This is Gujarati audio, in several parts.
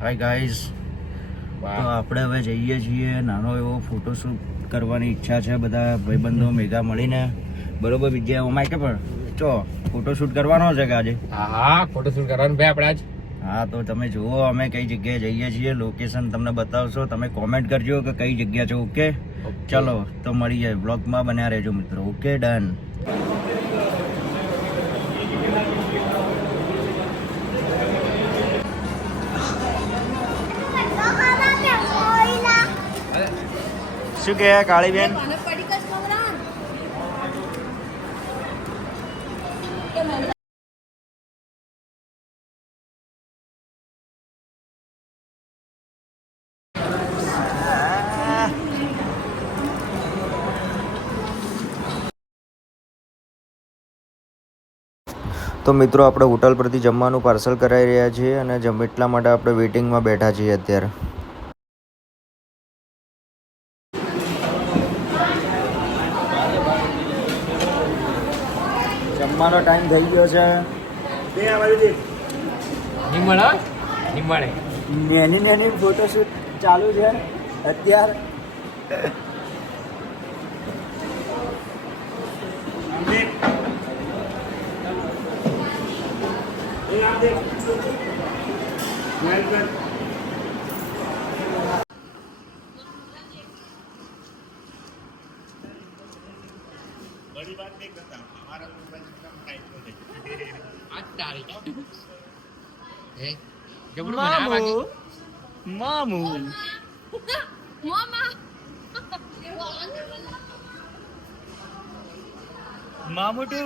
હાય ગાઈઝ, તો આપણે હવે જઈએ છીએ. નાનો એવો ફોટોશૂટ કરવાની ઈચ્છા છે બધા ભાઈબંધો ભેગા મળીને. બરોબર વિજય ઓમાય કે પણ ચો ફોટોશૂટ કરવાનો છે કે આજે? હા ફોટોશૂટ કરવાનું ભાઈ આપણે આજ. હા તો તમે જુઓ અમે કઈ જગ્યાએ જઈએ છીએ, લોકેશન તમને બતાવશો. તમે કોમેન્ટ કરજો કે કઈ જગ્યા છે. ઓકે ચલો તો મળીએ, બ્લોગમાં બન્યા રહેજો મિત્રો. Okay done. શું કહે કાળી બેન? તો મિત્રો આપણે હોટલ પરથી જમવાનું પાર્સલ કરાવી રહ્યા છીએ અને એટલા માટે આપણે વેઇટિંગમાં બેઠા છીએ અત્યારે. જમવાનો ટાઈમ થઈ ગયો છે. નાની ફોટોશૂટ ચાલુ છે અત્યારે. बड़ी बात नहीं करता हमारा मोबाइल एकदम टाइट हो गया आज तारीख है जबरू बना बाकी મામુ મામા મામુટુ.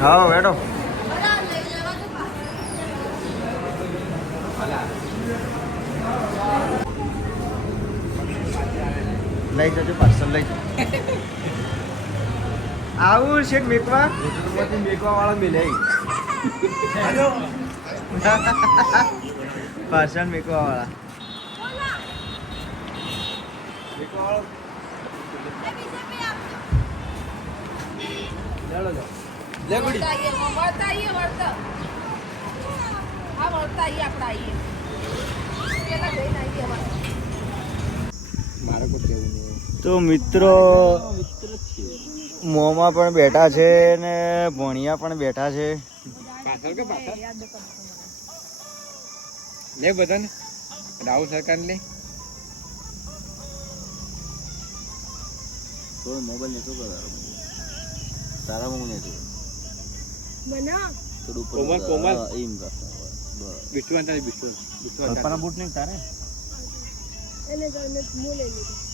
હા બેઠો. લઈ જજો પાર્સલ લઈ આવું છે મેકવા મેકવા વાળા મિલે પાર્સલ મેકવા વાળા લે ગુડી વળતા આવીએ આપણે આવીએ પેલા જઈને આવીએ મારે કોઈ કેવું નહીં. તો મિત્રો મોમાં પણ બેઠા છે ને ભણિયા પણ બેઠા છે. પાછળ કે પાછળ લે બધાને રાહુલ સરકાર લે થોડો મોબાઈલ ને શું કરો તારા હું ને બના થોડું કોમલ કોમલ એમ કરતા વિશ્વાસ તારી વિશ્વાસ કલ્પના બૂટ નહીં તારે એને મૂલે લીધું